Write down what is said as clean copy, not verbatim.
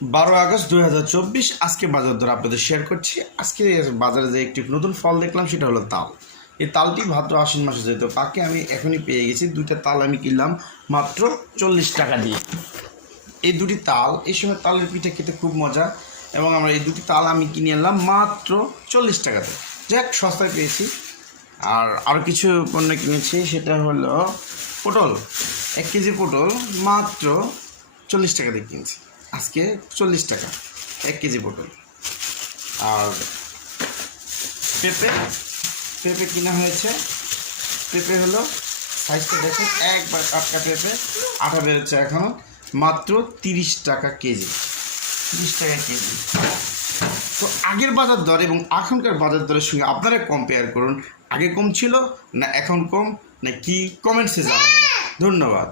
12 August 2024 আজকে বাজার দর আপনাদের শেয়ার করছি। আজকে বাজারে যে একটি নতুন ফল দেখলাম সেটা হলো তাল। এই তালটি ভাদ্র আশ্বিন মাসে যেত পাকে আমি এখনই পেয়ে গেছি। দুইটা তাল আমি কিনলাম মাত্র 40 টাকা দিয়ে। এই দুটি তাল, এই সময় তালের পিঠা খেতে খুব মজা, এবং আমরা এই দুটি তাল আমি কিনে আনলাম মাত্র 40 টাকাতে। যাক, সস্তায় পেয়েছি। আর আরও কিছু পণ্য কিনেছি, সেটা হলো পটল। 1 কেজি পটল মাত্র 40 টাকা দিয়ে কিনছি আজকে। 40 টাকা 1 কেজি পটল। আর পেঁপে পেঁপে কিনা হয়েছে। পেঁপে হলো সাইজটা দেখুন, একবার টাটকা পেঁপে, আঠা বেরোচ্ছে এখনও, মাত্র 30 টাকা কেজি। 30 টাকা কেজি। তো আগের বাজার দর এবং এখনকার বাজার দরের সঙ্গে আপনারা কম্পেয়ার করুন। আগে কম ছিল না এখন কম, না কি, কমেন্টসে জানাবেন। ধন্যবাদ।